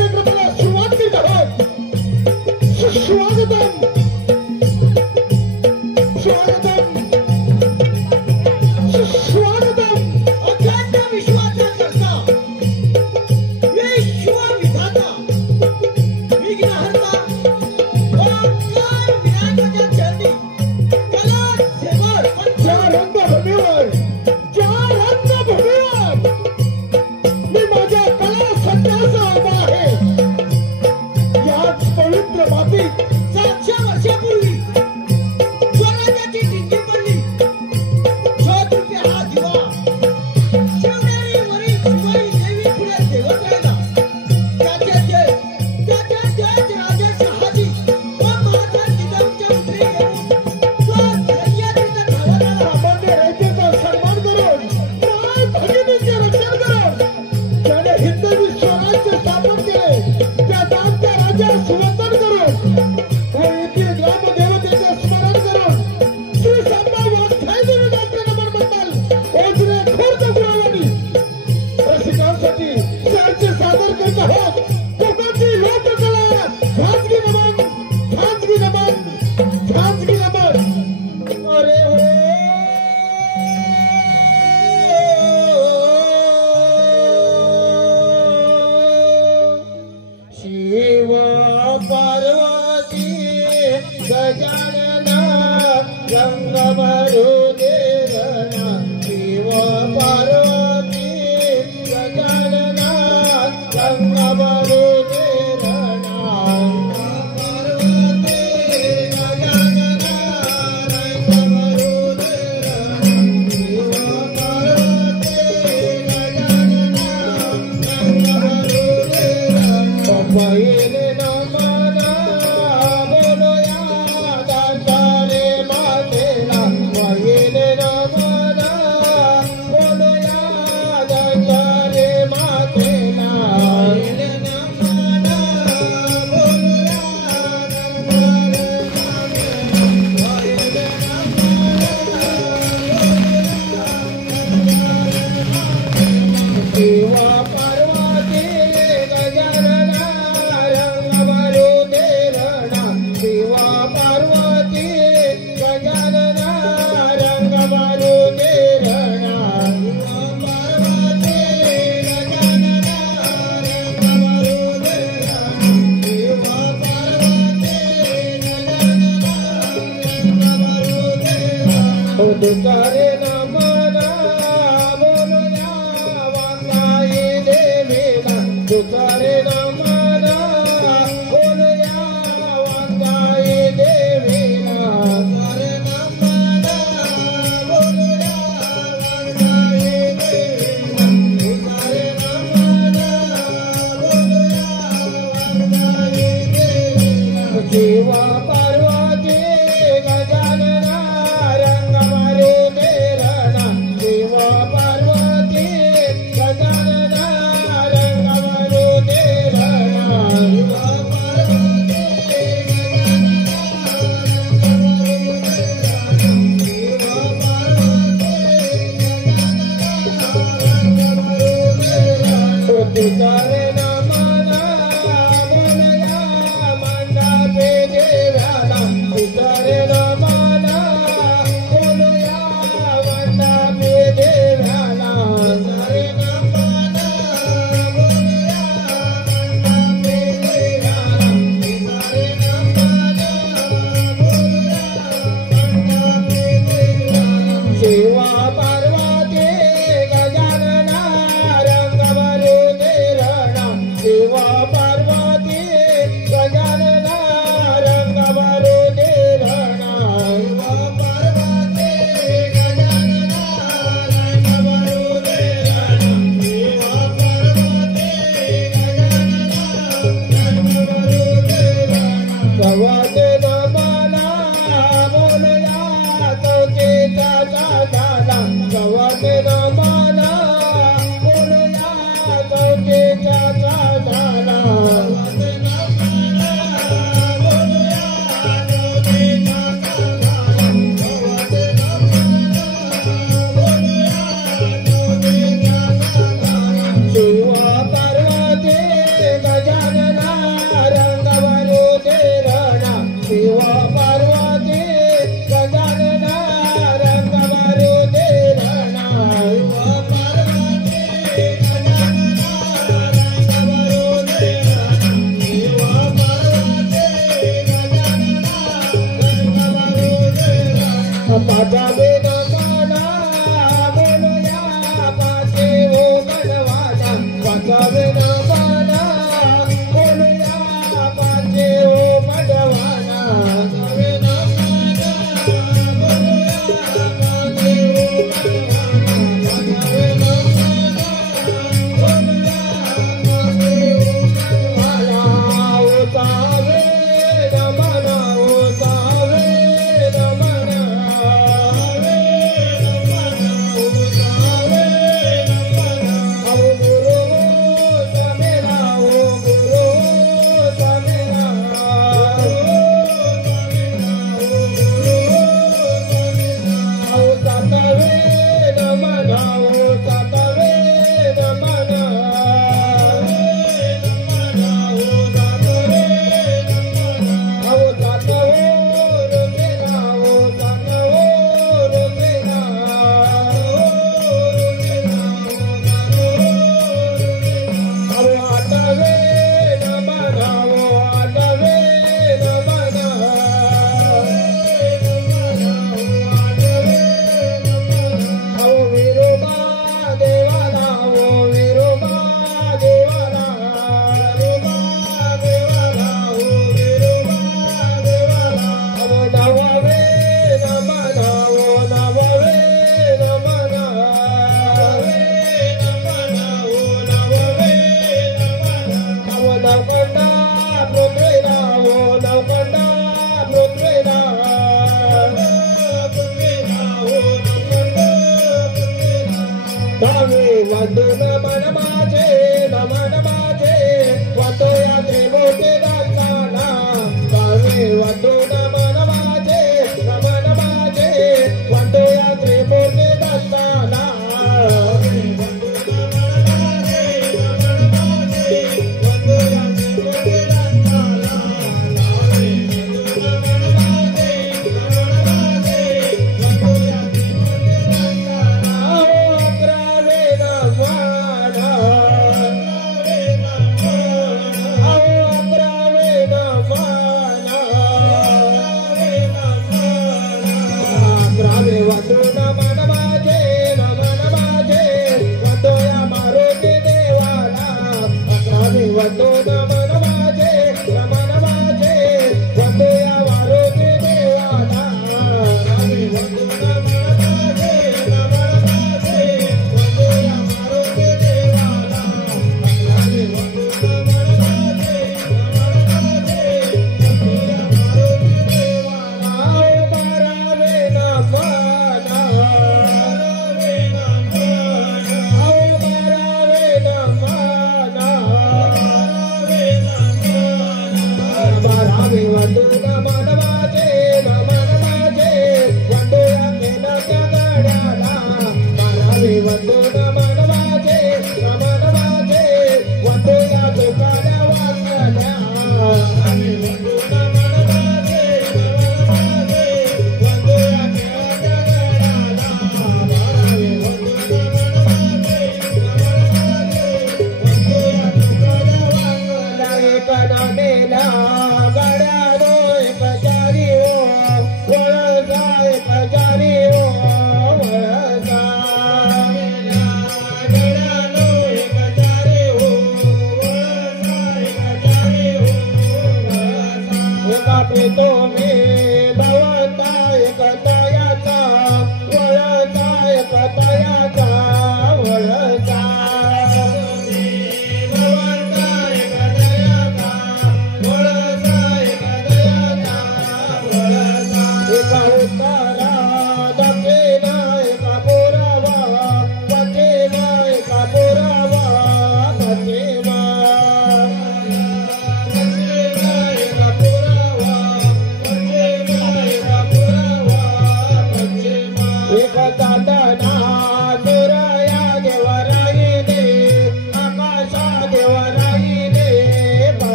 कार्यक्रमाला सुरुवात करीत आहोत. स्वागतम स्वागतम स्वागतम. अखंड विश्वाचा करता विश्वविधाता विघ्नहर्ता ओंकार विनायकाच्या चरणी कला सेवर ज्या रंगभूमीवर मी माझ्या कला सत्याचा उभा आहे. याच पवित्र मातीत 700 वर्षापूर्वी स्वराज्याची ठिणगी पडली. ज्योतरूपी हा दिवा शिवनेरीवरील शिवाई देवी पुढे देवत राहिला. त्याचे जय राजे शहाजी व महाराज जिजाऊच्या उतरी येऊन तो सह्याद्रीचा धावा झाला. सामान्य रयतेचा सन्मान करून माय भगिनीचे रक्षण करून त्याने हिंदवी स्वराज्य स्थापन केले. त्या दानच्या राजा सुवंदन करून व येथील ग्रामदेवतेचे स्मरण करून श्री संभा वाघाई देवी डॉक्टर नमन मंडल ओझरे खुर्द गुरावाडी रसिकांसाठी त्यांचे सादर करत आहोत. कोकणची लोककला खाजगी नमन खाजगी नमन खाजगी नमन. अरे शिव पार्वती गजानना रंग मरुदेरणा. शिव पार्वती गजानना रंग मरुदेरणा. पार्वती गजानना रंग मरुदेरणा. शिव पार्वती गजानना रंग मरुदेरणा. पहिले नमना बोलूया दातारे मातेला. पहिले नमना बोलूया दातारे मातेला. पहिले नमना बोलूया दातारे मातेला. पहिले नमना शिवा पार्वती गजानना रंग मरुदेरणा. शिवा पार्वती गजानना रंग मरुदेरणा. शिवा पार्वती गजानना रंग मरुदेरणा. शिवा पार्वती गजानना रंग मरुदेरणा. उदकारे नमना बोलूया वाघाई देवीला. उदकारे नमना बोलूया वाघाई देवीला. उदकारे नमना बोलूया वाघाई देवीला. उदकारे नमना बोलूया वाघाई देवीला. शिवा पार्वती गजानना रंग मरुदेरणा. नवकंडा पृथ्वीला हो नवकंडा पृथ्वीला धावे वंदन मन माझे नमन माझे वंदो या त्रिमूर्ती दत्ताला धावे वंदन मन माझे नमन माझे वंदो या त्रिमूर्ती दत्ताला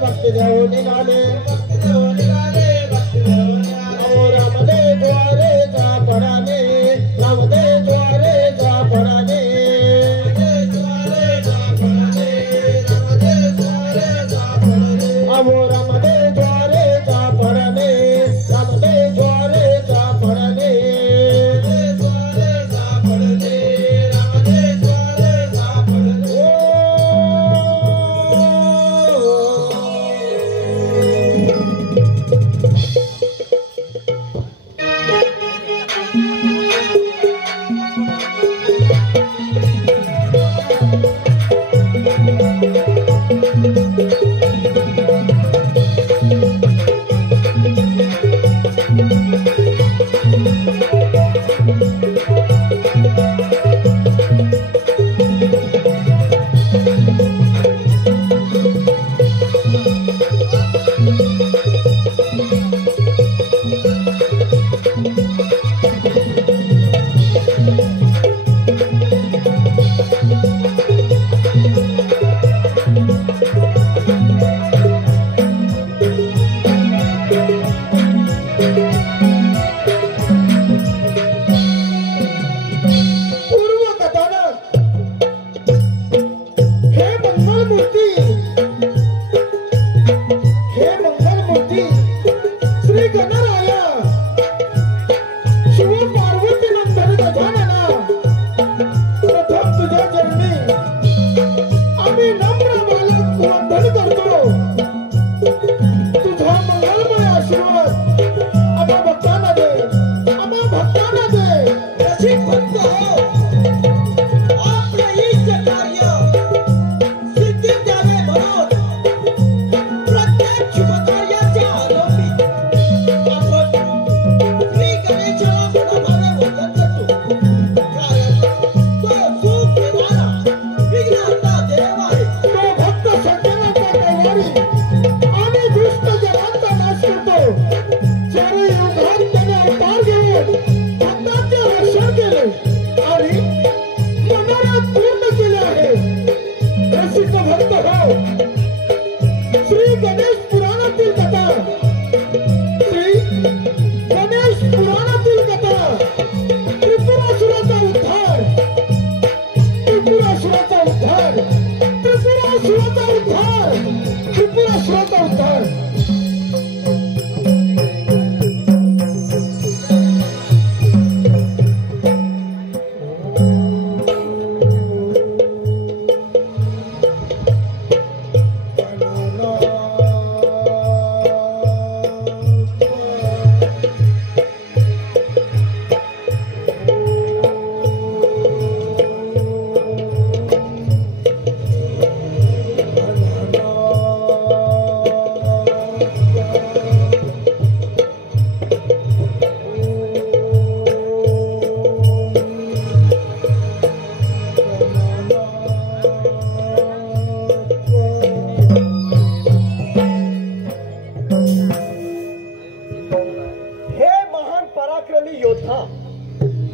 भक्ति देव निघाले श्री गणेश पुराणातील कथा त्रिपुरासुराचा उद्धार त्रिपुरासुराचा उद्धार त्रिपुरासुराचा उद्धार त्रिपुरासुराचा उद्धार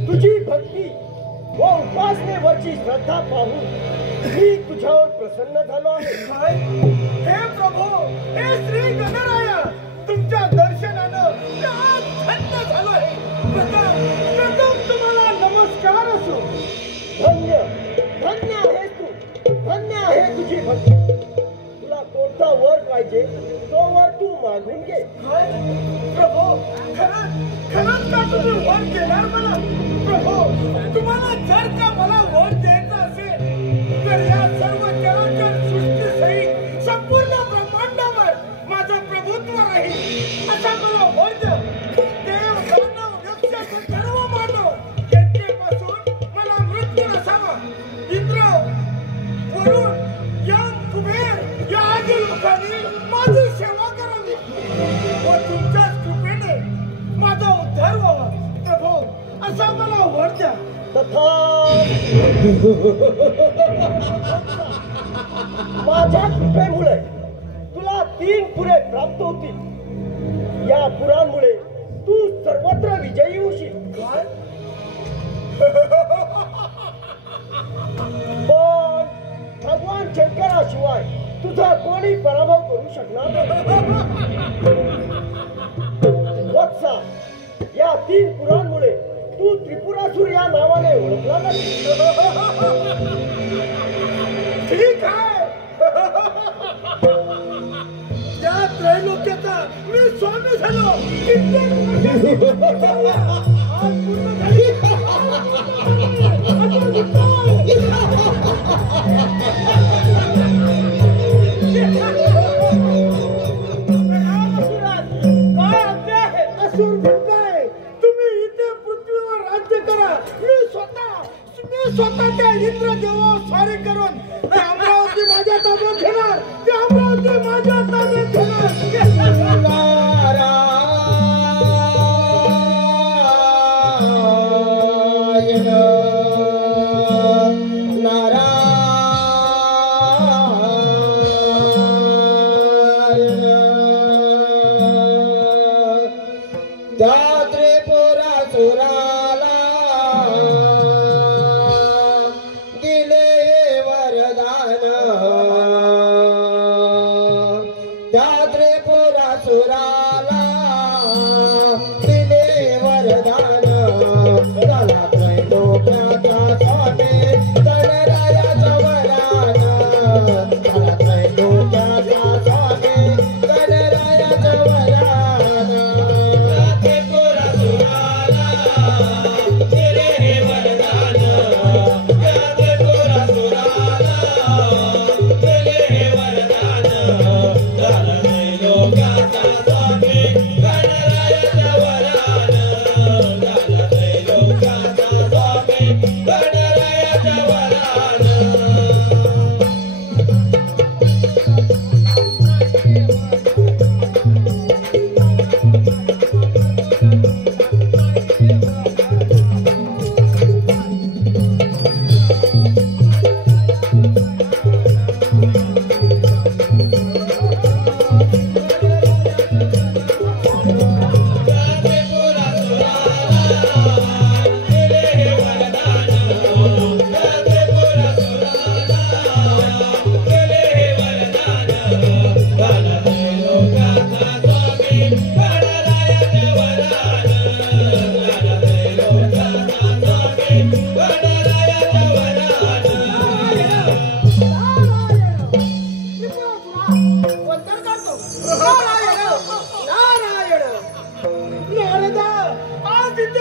तुझी भक्ती व उपासनेवरची श्रद्धा पाहून मी तुझ्यावर प्रसन्न झालो आहे. हे प्रभू, हे श्री गणराया, तुमच्या दर्शनानं धन्य झालो आहे. प्रथम तुम्हाला नमस्कार असो. धन्य धन्य आहेस तू, धन्य आहे तुझी भक्ती. तुला कोणता वर पाहिजे तो वर तू मागून घे. प्रभू, खरंच का तुम्ही वर देणार मला? प्रभू, तुम्हाला जर का मला वर द्यायचं असेल तर या सर्व चराचर सृष्टीसहित संपूर्ण ब्रह्मांडावर माझं प्रभुत्व राहील. असा मला वर द्या. देव, दानव, यक्ष, सर्व मानव यांच्यापासून मला मृत्यू नसावा. इंद्र, वरुण, यम, कुबेर या आदी लोकांनी माझी सेवा करावी व तुमच्याच कृपेने माझा उद्धार व्हावा. प्रभू, असा मला वर द्या. तथा माझ्या कृपेमुळे तुला 3 पुरे प्राप्त होतील. या पुरांमुळे तू सर्वत्र विजयी होशील. पण भगवान शंकराशिवाय तुझा कोणी पराभव करू शकणार नाही. वत्सा, या 3 पुरांमुळे तू त्रिपुरासुर या नावाने ओळखला नाही. ठीक आहे. त्या त्रैलोक्याचा मी स्वामी झालो. कित्येक वर्षांची आज पूर्ण झाली. काय अन्याय आहे? असुर काय, तुम्ही इथे पृथ्वीवर राज्य करा. मी स्वतः त्या इंद्र देवावर स्वारी करून ते अमरावती माझ्या ताब्यात घेणार. ते अमरावती माझ्या ताब्यात घेणार. त्रिपुरासुराला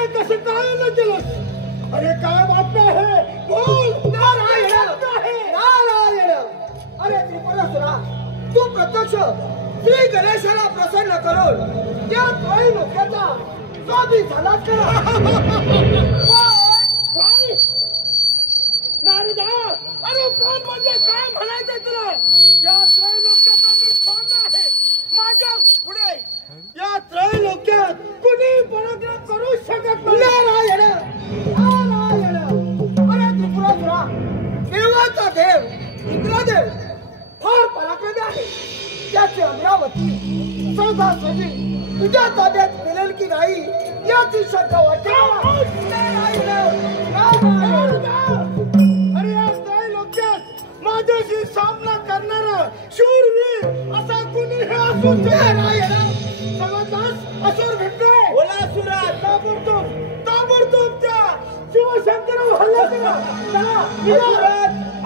हे कसं काय न केलंस? अरे काय बातम्या आहे? बोल. नारायण नारायण. अरे त्रिपुरासुरा, तू प्रत्यक्ष श्री गणेशाला प्रसन्न करून त्या त्रैलोक्याचा स्वामी झालास करा. काय? नारदा, अरे कोण म्हणजे काय म्हणायचं तुला? या त्रैलोक्याचा मी स्वामी आहे. माझ्या पुढे या त्रैलोक्यात कुणी पराक्रम करू शकत नाही. नारायण नारायण. अरे त्रिपुरासुरा, देवाचा देव इंद्रदेव फार पराक्रमी आहे. त्याची अमरावती सहजासहजी तुझ्या ताब्यात मिळेल की नाही याची शंका वाटते. नारायण नारायण. अरे या त्रैलोक्यात माझ्याशी सामना करणारा शूरवीर असा कुणी हे असू नारायण. समजलास? असुर भेटतोय. बोला असुरा. ताबडतोब त्या शिवशंकरावर हल्ला करा.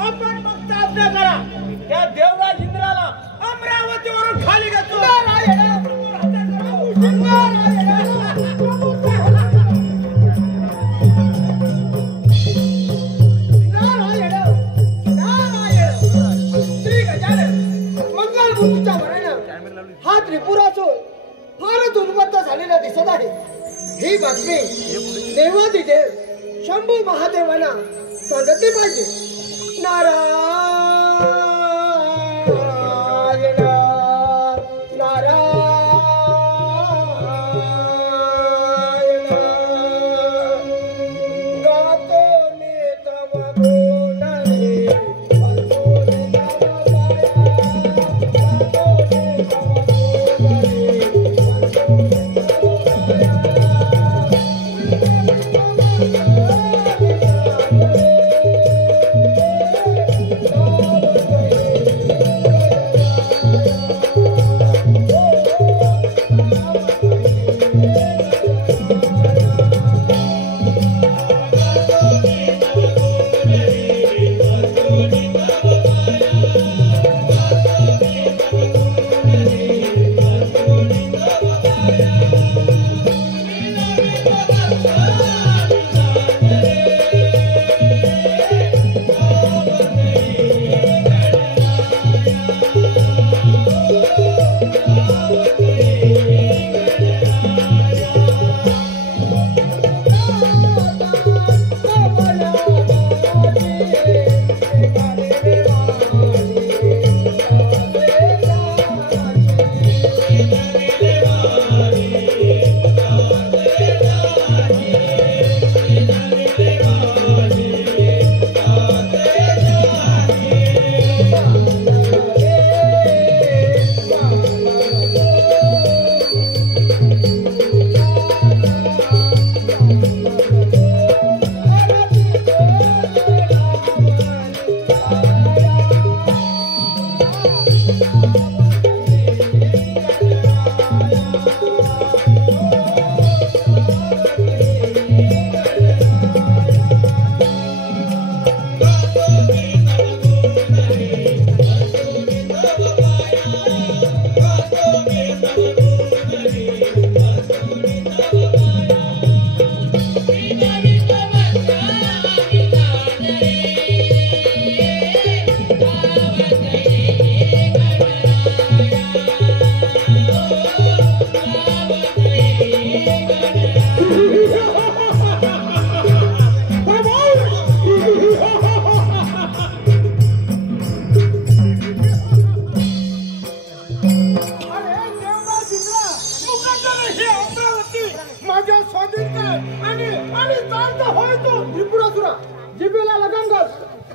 आपण मग स्थापना करा. त्या देवराज इंद्राला अमरावतीवरून खाली घेतो. नारायण नारायण नारायण. श्री गजानन मंगलमूर्तीच्या वरानं हा त्रिपुरासुर फारच उन्मत्त झालेला दिसत आहे. ही बातमी देवादिदेव शंभू महादेवांना सांगितली पाहिजे. नारायण नारायण. गातो मी तव गुण रे, गातो मी तव माया, गातो मी तव गुण रे, गातो मी तव माया. जिभेला लगाम घाल.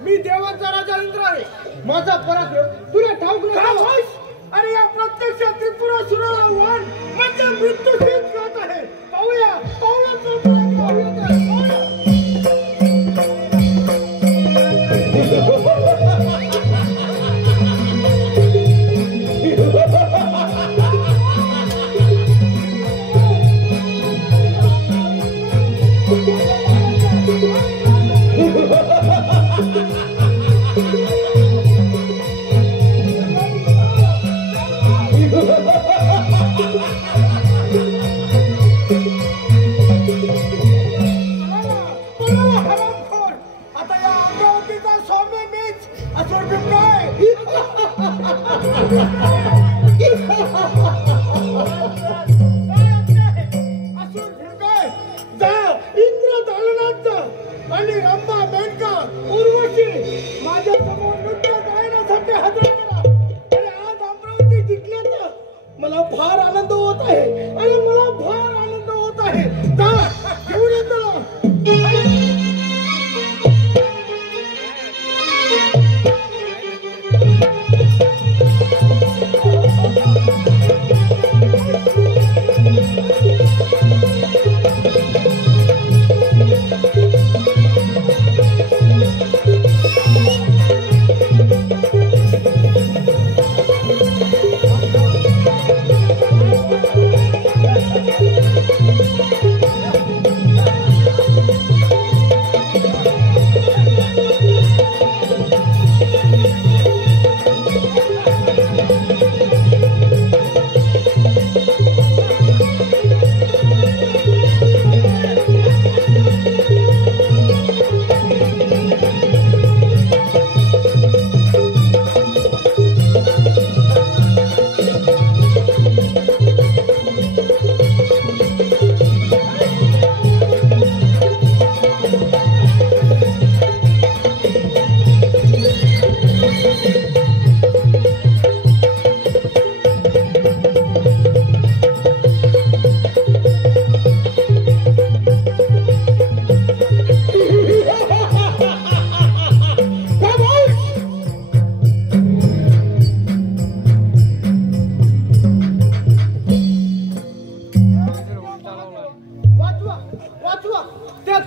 मी देवाचा राजा इंद्र आहे. माझा पराक्रम तुला ठाऊक नाही. अरे या प्रत्यक्ष त्रिपुरासुराला वाण म्हणजे मृत्यूशीच जात आहे. पाहूया पाहूया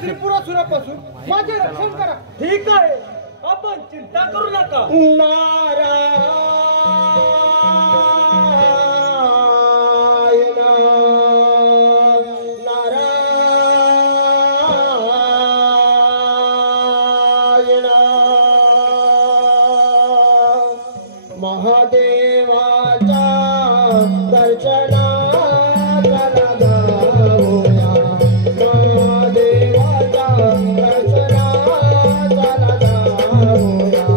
त्रिपुरासुरापासून माझे रक्षण करा. ठीक आहे, आपण चिंता करू नका. नारायण नारायण महादेवाच्या दर्शनाला जाऊया. महादेवाच्या दर्शनाला जाऊया.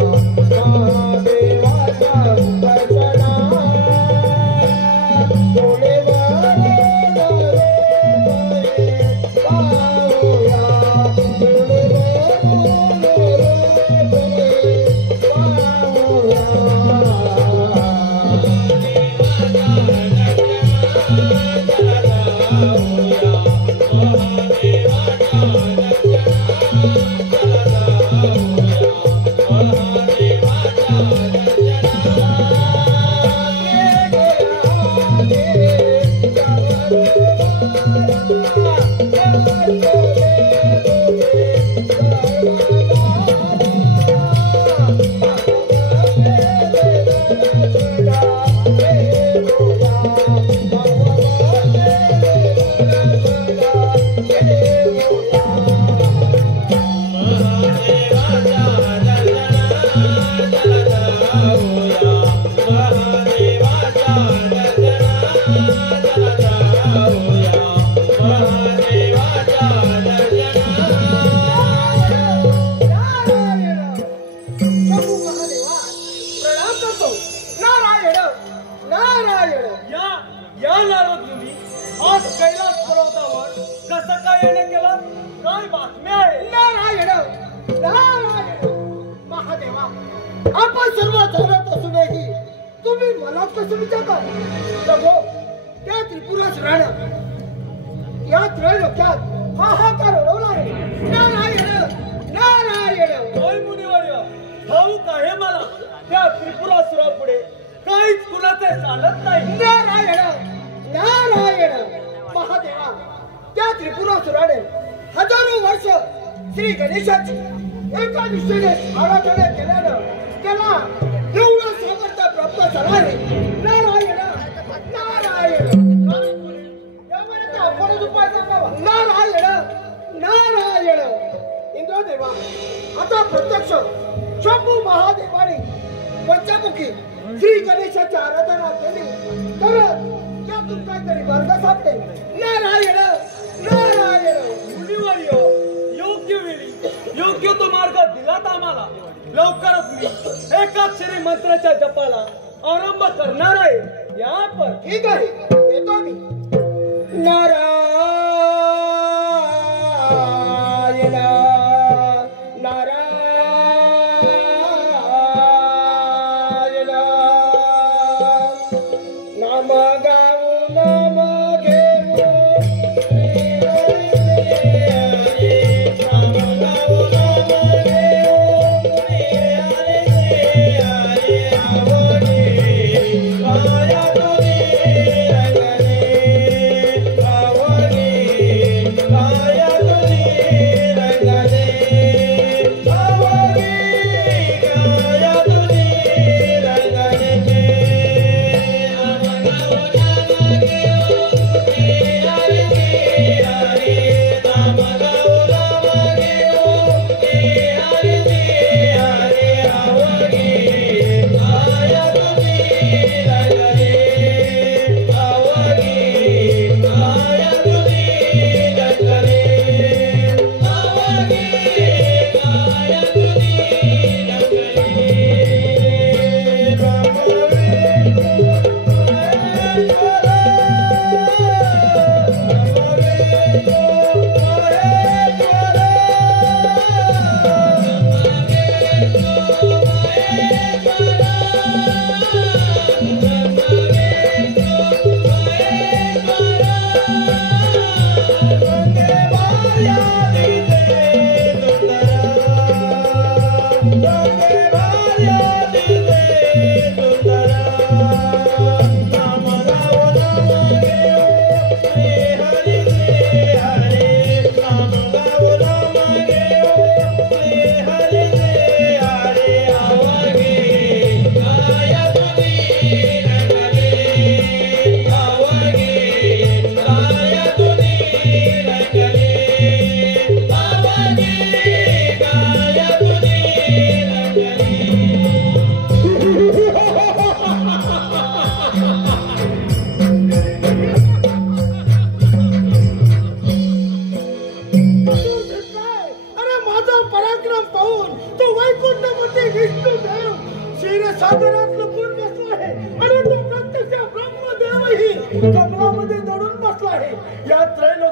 महादेवाच्या दर्शनाला डोळेवर पाहूया. या नारद मुनी, आज कैलास पर्वतावर कसं काय येणं केलं? काय बातमी आहे? नारायण नारायण महादेवा, आपण सर्व जाणत असूनही तुम्ही मला कसं विचारता? प्रभो, त्या त्रिपुरासुरानं या त्रैलोक्यात हाहाकार उडवला आहे. नारायण नारायण. होय मुनिवर्य, ठाऊक आहे मला. त्या त्रिपुरासुरापुढे काहीच कुणाचे चालत नाही. नारायण नारायण महादेवा, त्या त्रिपुरासुराने हजारो वर्ष श्री गणेशाची एका निष्ठेने आराधना केल्यानं त्याला एवढं सामर्थ्य प्राप्त झालं आहे. नारायण नारायण. यामध्ये आपणच उपाय सांगावा. नारायण नारायण. इंद्रदेवा, आता प्रत्यक्ष शंभू महादेवाने पंचमुखी श्री गणेशाची आराधना केली तर यातून काहीतरी मार्ग सापडेल. नारायण नारायण. मुनिवर्य, योग्य वेळी योग्य तो मार्ग दिलात आम्हाला. लवकरच मी एकाक्षरी मंत्राच्या जपाला आरंभ करणार आहे. या पण ठीक आहे, येतो मी. नारायण नारायण नाम गाऊ नाम घेऊ.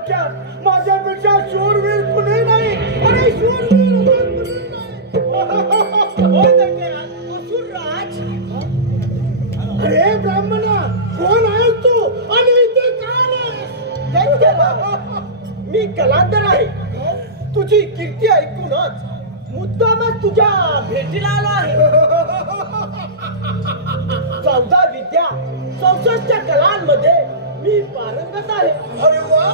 लोक्यात माझ्यापेक्षा शूरवीर कुणी नाही. अरे शूरवीर कुणी नाही. होय दैत्यराज, असुरराज. अरे ब्राह्मणा, कोण आहेस तू आणि इथे का आलाय? दैत्यराज, मी कलांदर आहे. तुझी कीर्ती ऐकूनच मुद्दामच तुझ्या भेटीला आलो आहे. 14 विद्या 64 कलांमध्ये मी पारंगत आहे. अरे वा,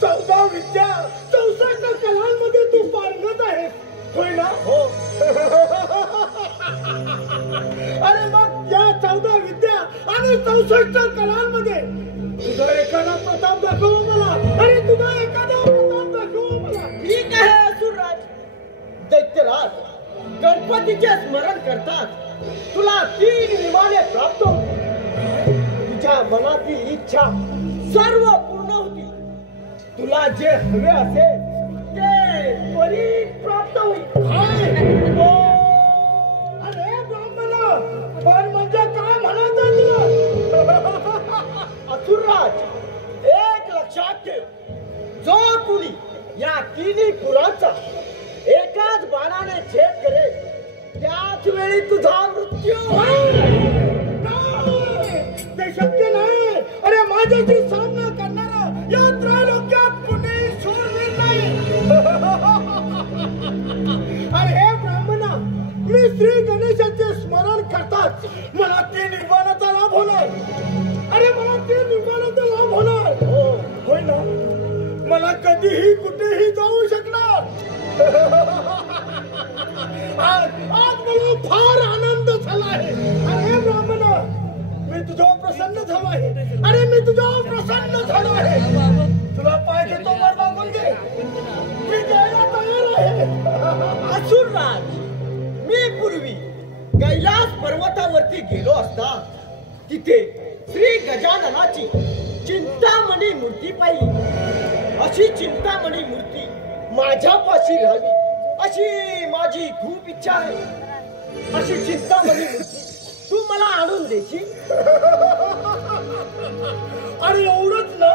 14 विद्या 64 कलांमध्ये तू पारंगत आहेस, होय ना? हो. अरे मग या 14 विद्या आणि 64 कलांमध्ये तुझा एखादा प्रताप दाखव मला. अरे तुझा एखादा प्रताप दाखव मला. ठीक आहे असुरराज. दैत्यराज, गणपतीचे स्मरण करतात तुला 3 विमाने प्राप्त होतील. तुझ्या मनातील इच्छा सर्व पूर्ण होतील. तुला जे हवे असेल ते त्वरित प्राप्त होईल. हो. अरे ब्राह्मणा, पण म्हणजे काय म्हणायचं तुला? असुरराज, एक लक्षात ठेव. जो कुणी या तिन्ही पुराचा एकाच बाणाने छेद करेल त्याच वेळी तुझा मृत्यू होईल. नाही, ते शक्य नाही. अरे माझ्याशी सामना करणारा या त्रैलोक्यात कुणी शूरवीर नाही. अरे हे ब्राह्मणा, मी श्री गणेशाचे स्मरण करताच मला 3 निर्वाणाचा लाभ होणार. अरे मला 3 निर्वाणाचा लाभ होणार. होय ना? मला कधीही कुठेही जाऊ शकणार. आज मला फार आनंद झाला आहे. अरे ब्राह्मणा, मी तुझ्यावर प्रसन्न झालो आहे. अरे मी तुझ्यावर प्रसन्न झालो आहे. तुला पाहिजे तो वर मागून घे, मी द्यायला तयार आहे. असुरराज, मी पूर्वी कैलास पर्वतावरती गेलो असता तिथे श्री गजाननाची चिंतामणी मूर्ती पाहिली. अशी चिंतामणी मूर्ती माझ्यापाशी राहावी अशी माझी खूप इच्छा आहे. अशी चिंतामणी मूर्ती तू मला आणून देशील? अरे एवढंच ना?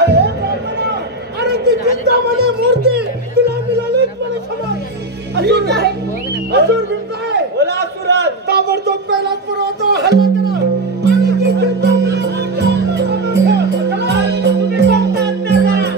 अरे ब्राह्मणा, अरे ती चिंतामणी मूर्ती तुला मिळालीच मला समज. असुर आहे. असुर बिनताय. बोला असुरराज. ताबडतोब कैलास पर्वतावर हल्ला करा आणि ती चिंतामणी मूर्ती आपल्या ताब्यात घ्या. चला, तुम्ही कोणता अत्याचार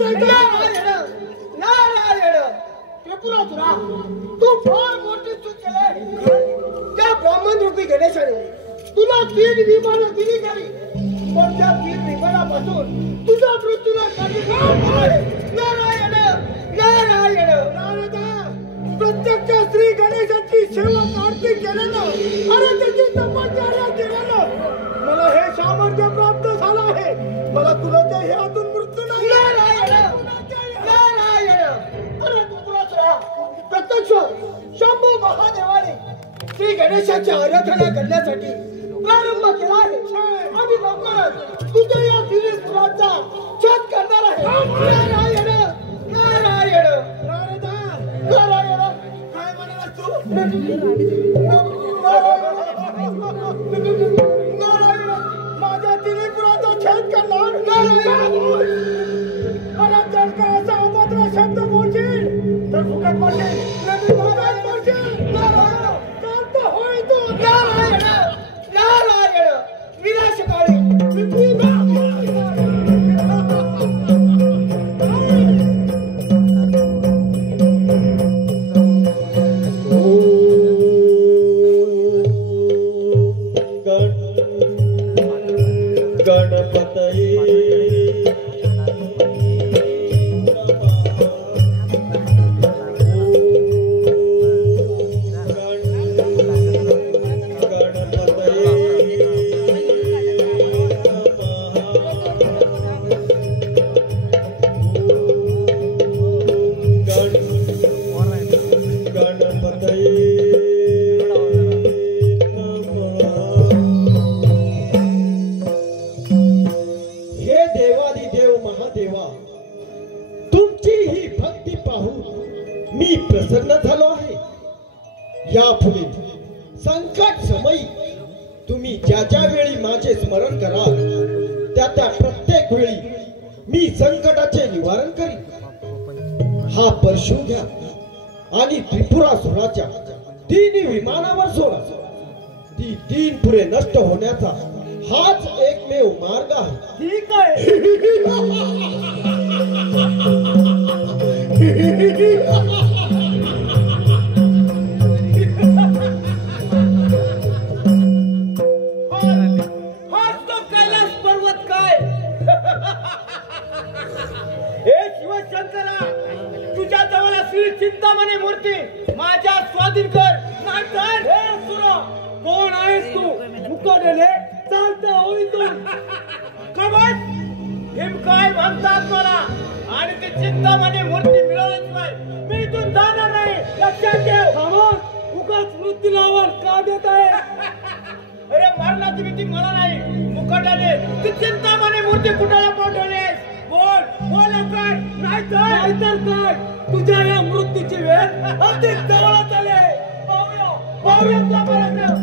नारायण नारायण त्रिपुरासुरा तू फार मोठी चूक केली. त्या ब्राह्मण रूपी गणेशाने तुला 3 विमानं दिली गेली, पण त्या 3 विमानापासून तुझ्या मृत्यूला काही नारायण नारायण नारदा प्रत्यक्ष श्री गणेशाची सेवा आरती केल्यानं आणि त्याची तपश्चर्या केल्यानं मला हे सामर्थ्य प्राप्त झालं आहे. मला तुला हे हातून मृत्यू नाही. नारायण नारायण अरे त्रिपुरासुरा प्रत्यक्ष शंभू महादेवाने श्री गणेशाची आराधना करण्यासाठी प्रारंभ केला आहे आणि लवकरच तुझ्या या फिलिस्तीनचा छत करणार आहे. नारायण नारायण नारदा नारायण काय म्हणालास तू? नारायण माझ्या त्रिपुराचा छत करणार. नारायण मला जर का असा अभद्र शब्द बोलशील तर फुकट पडशील. फुकट पडशील. नारायण शांत होय तू. नारायण नारायण विनाशकाळी प्रसन्न झालो आहे. यापुढे संकट समयी तुम्ही ज्या ज्या वेळी माझे स्मरण कराल त्या त्या प्रत्येक वेळी मी संकटाचे निवारण करीन. हा परशु घ्या आणि त्रिपुरासुराच्या 3 विमानावर सोडा. ती 3 पुरे नष्ट होण्याचा हाच एकमेव मार्ग आहे. ठीक आहे. हाच तो कैलास पर्वत काय. हे शिवशंकरा तुझ्या जवळ असलेली चिंतामणी मूर्ती माझ्या स्वाधीन कर. नाहीतर हे असुर कोण आहेस तू? मुकलेले चालता होईतून कबट हिम काय म्हणतात मला आणि ती चिंतामणी मूर्ती मिळवल्याशिवाय मी इथून जाणार नाही. लक्षात ठेव. उगाच मृत्यूलावर का देत आहे? अरे मरणाची भीती मला नाही. मुकटाने ती चिंतामणी मूर्ती कुठाला पाठवलीस? बोल बोल लवकर. नाहीतर काय तुझ्या या मृत्यूची वेळ अधिक जवळच आले. पाहूया पाहूया पर्यंत.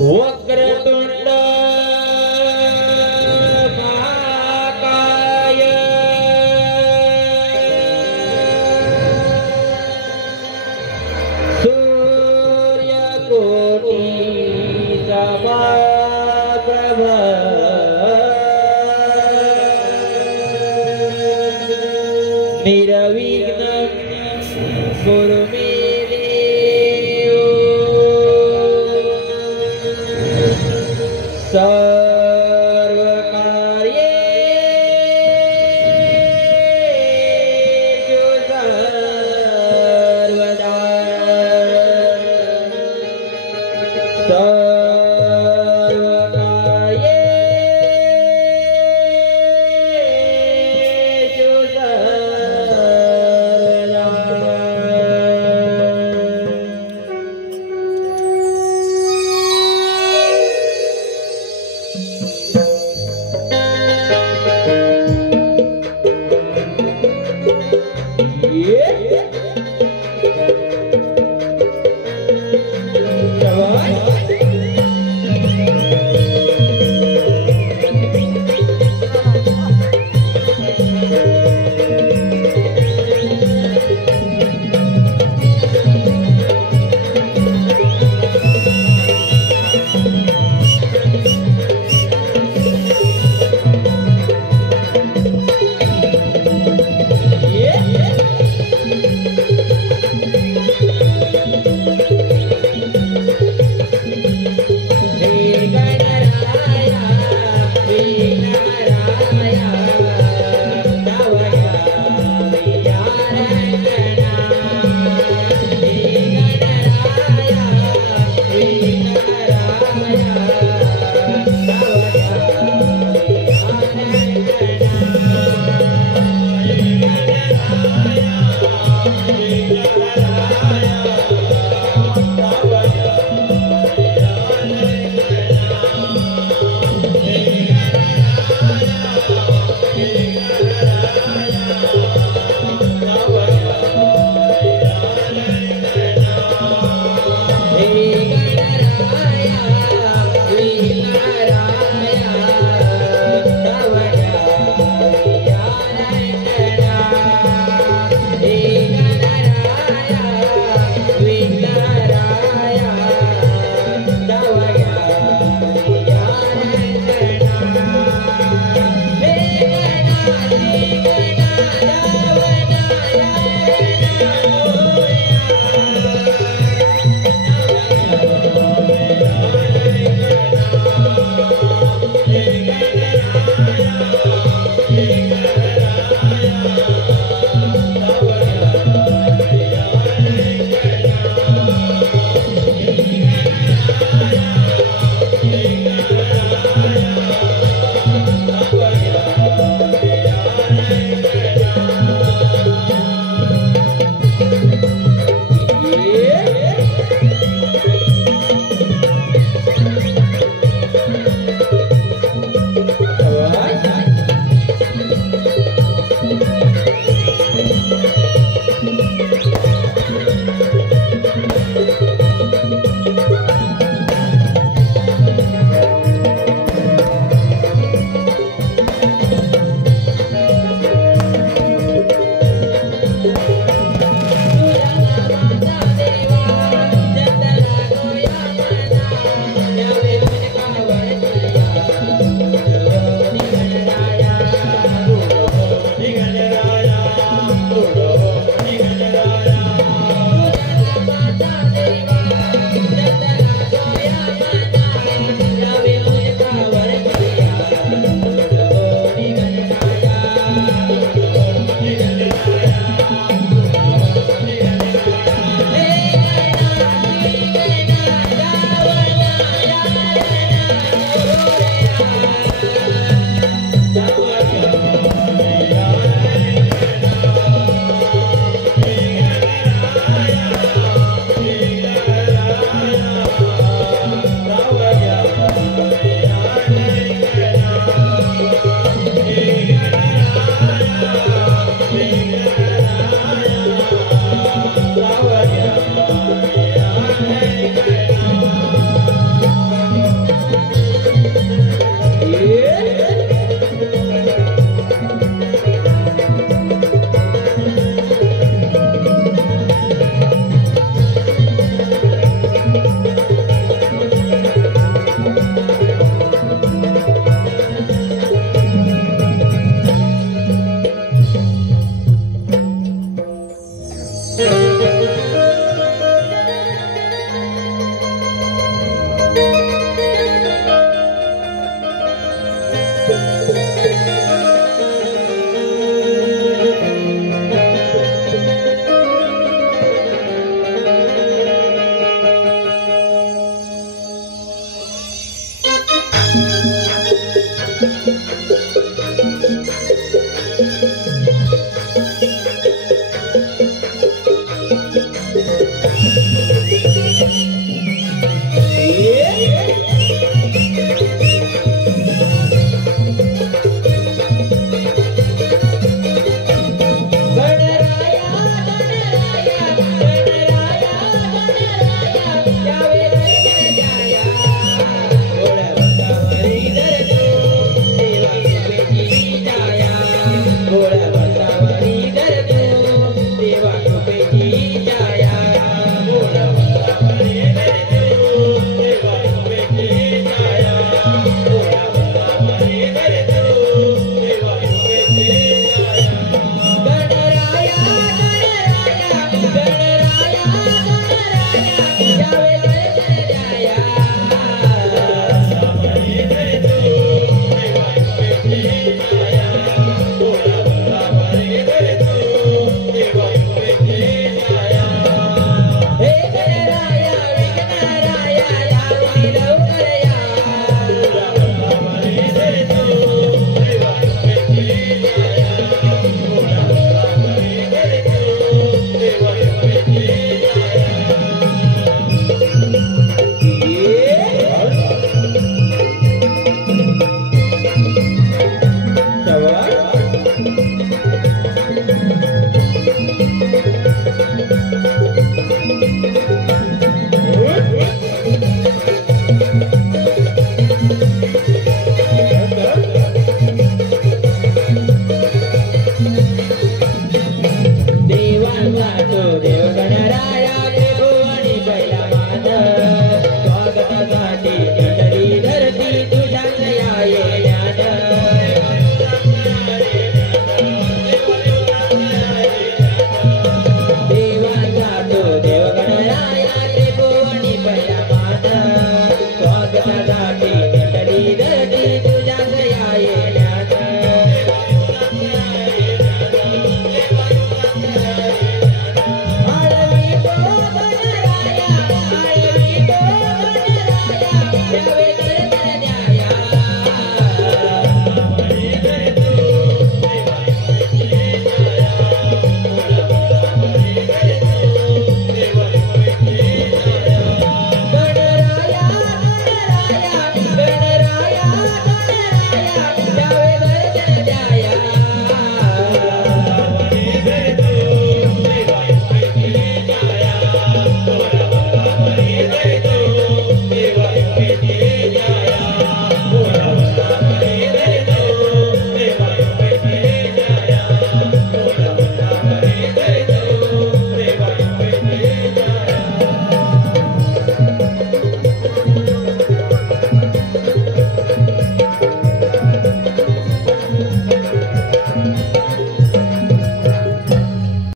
वक्रतुंड महाकाय सूर्यकोटि समप्रभ निर्विघ्नं कुरु मे सर्वकार्येषु सर्वदा सर्वकार्येषु सर्वदा Thank you.